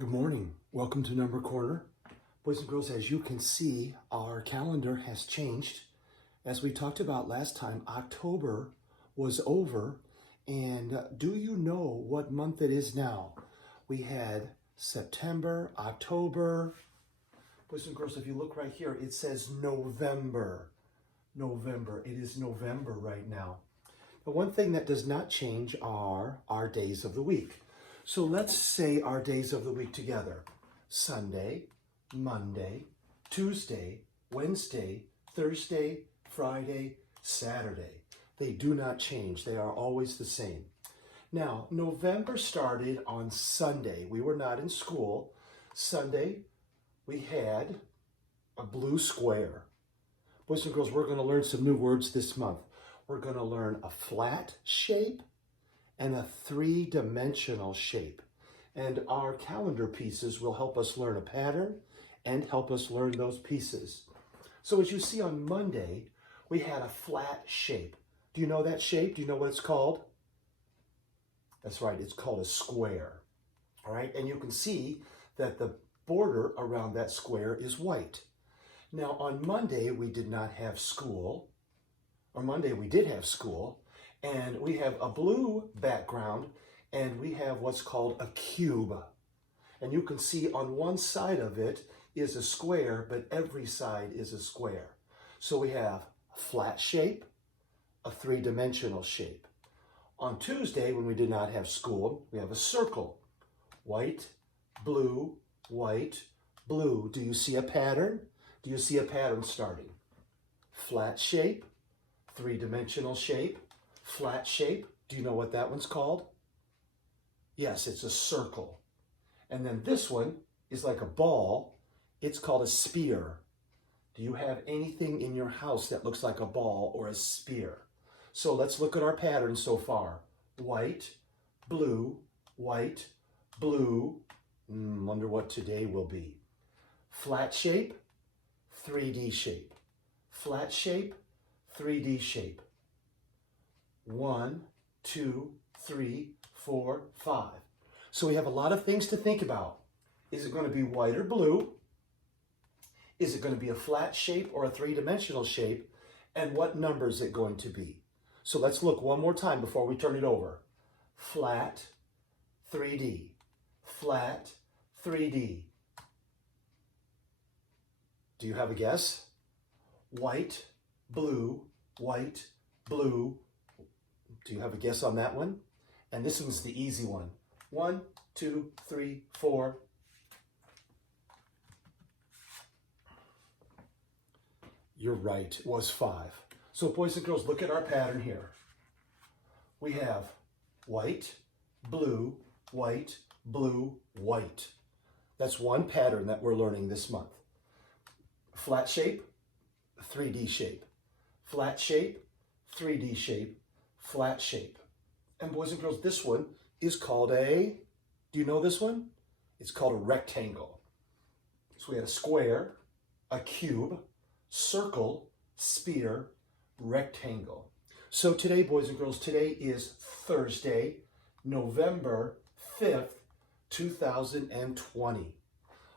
Good morning. Welcome to Number Corner. Boys and girls, as you can see, our calendar has changed. As we talked about last time, October was over. And do you know what month it is now? We had September, October. Boys and girls, if you look right here, it says November. November. It is November right now. The one thing that does not change are our days of the week. So let's say our days of the week together. Sunday, Monday, Tuesday, Wednesday, Thursday, Friday, Saturday. They do not change. They are always the same. Now, November started on Sunday. We were not in school. Sunday, we had a blue square. Boys and girls, we're going to learn some new words this month. We're going to learn a flat shape and a three-dimensional shape. And our calendar pieces will help us learn a pattern and help us learn those pieces. So as you see on Monday, we had a flat shape. Do you know that shape? Do you know what it's called? That's right, it's called a square. All right, and you can see that the border around that square is white. Now on Monday, we did not have school. On Monday, we did have school. And we have a blue background, and we have what's called a cube. And you can see on one side of it is a square, but every side is a square. So we have a flat shape, a three-dimensional shape. On Tuesday, when we did not have school, we have a circle. White, blue, white, blue. Do you see a pattern? Do you see a pattern starting? Flat shape, three-dimensional shape, flat shape. Do you know what that one's called? Yes, it's a circle. And then this one is like a ball. It's called a spear. Do you have anything in your house that looks like a ball or a spear? So let's look at our pattern so far. White, blue, white, blue. Wonder what today will be. Flat shape, 3D shape. Flat shape, 3D shape. 1, 2, 3, 4, 5. So we have a lot of things to think about. Is it going to be white or blue? Is it going to be a flat shape or a three-dimensional shape? And what number is it going to be? So let's look one more time before we turn it over. Flat, 3D. Flat, 3D. Do you have a guess? White, blue, white, blue. Do you have a guess on that one? And this one's the easy one. 1, 2, 3, 4. You're right, it was 5. So boys and girls, look at our pattern here. We have white, blue, white, blue, white. That's one pattern that we're learning this month. Flat shape, 3D shape. Flat shape, 3D shape. Flat shape. And boys and girls, this one is called a, do you know this one? It's called a rectangle. So we had a square, a cube, circle, spear, rectangle. So today, boys and girls, today is Thursday, November 5th, 2020.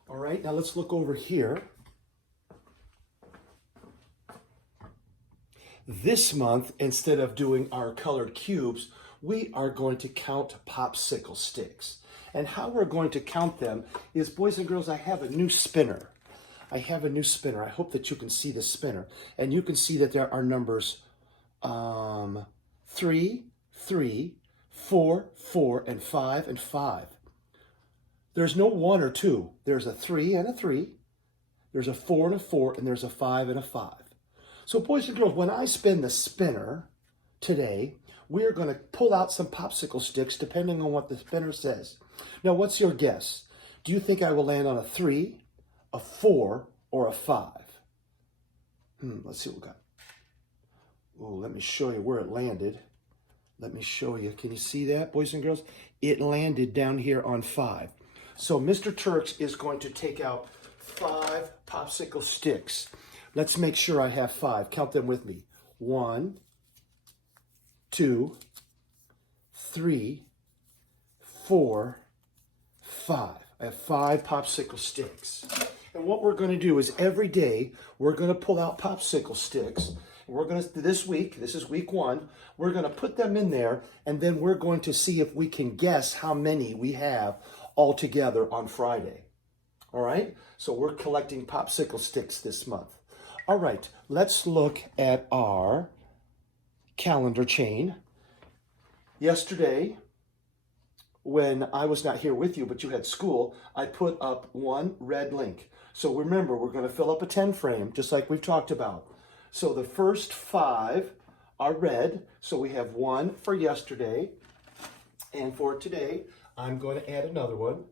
All right, now let's look over here. This month, instead of doing our colored cubes, we are going to count popsicle sticks. And how we're going to count them is, boys and girls, I have a new spinner. I have a new spinner. I hope that you can see the spinner. And you can see that there are numbers 3, 3, 4, 4, and 5, and 5. There's no 1 or 2. There's a 3 and a 3. There's a 4 and a 4, and there's a 5 and a 5. So boys and girls, when I spin the spinner today, we're going to pull out some popsicle sticks depending on what the spinner says. Now, what's your guess? Do you think I will land on a 3, a 4, or a 5? Let's see what we got. Oh, let me show you where it landed. Let me show you. Can you see that, boys and girls? It landed down here on 5. So Mr. Turks is going to take out 5 popsicle sticks. Let's make sure I have 5. Count them with me. 1, 2, 3, 4, 5. I have 5 popsicle sticks. And what we're going to do is every day we're going to pull out popsicle sticks. We're going to, this week, this is week 1, we're going to put them in there, and then we're going to see if we can guess how many we have all together on Friday. All right? So we're collecting popsicle sticks this month. All right, let's look at our calendar chain. Yesterday, when I was not here with you, but you had school, I put up 1 red link. So remember, we're going to fill up a 10 frame, just like we've talked about. So the first 5 are red. So we have 1 for yesterday. And for today, I'm going to add another one.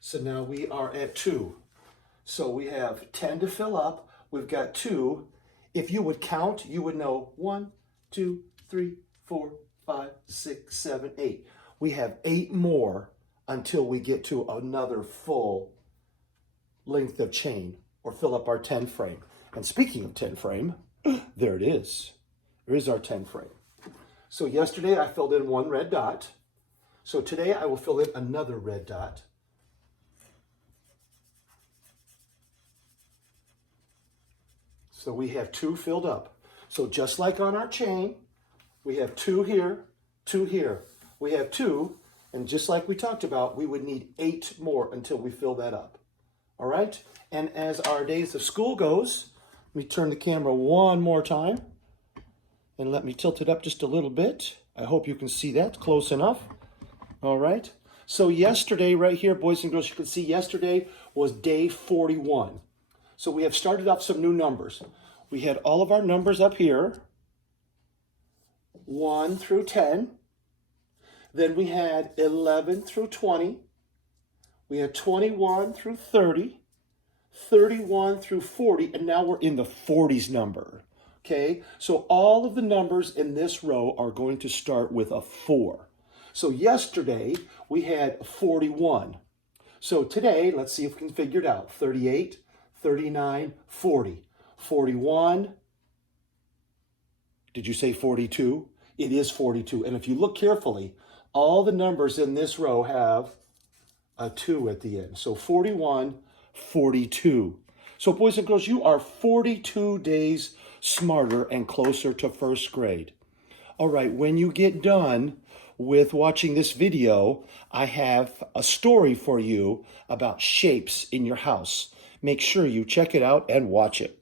So now we are at 2. So we have 10 to fill up. We've got 2. If you would count, you would know 1, 2, 3, 4, 5, 6, 7, 8. We have 8 more until we get to another full length of chain or fill up our 10 frame. And speaking of 10 frame, there it is. There is our 10 frame. So yesterday I filled in 1 red dot. So today I will fill in another red dot. So we have 2 filled up. So just like on our chain, we have 2 here, 2 here. We have 2, and just like we talked about, we would need 8 more until we fill that up. All right? And as our days of school goes, let me turn the camera one more time, and let me tilt it up just a little bit. I hope you can see that close enough. All right? So yesterday, right here, boys and girls, you can see yesterday was day 41. So we have started off some new numbers. We had all of our numbers up here, 1 through 10. Then we had 11 through 20. We had 21 through 30, 31 through 40, and now we're in the 40s number. Okay, so all of the numbers in this row are going to start with a 4. So yesterday we had 41. So today, let's see if we can figure it out. 38, 39, 40, 41. Did you say 42? It is 42. And if you look carefully, all the numbers in this row have a 2 at the end. So 41, 42. So boys and girls, you are 42 days smarter and closer to first grade. All right, when you get done with watching this video, I have a story for you about shapes in your house. Make sure you check it out and watch it.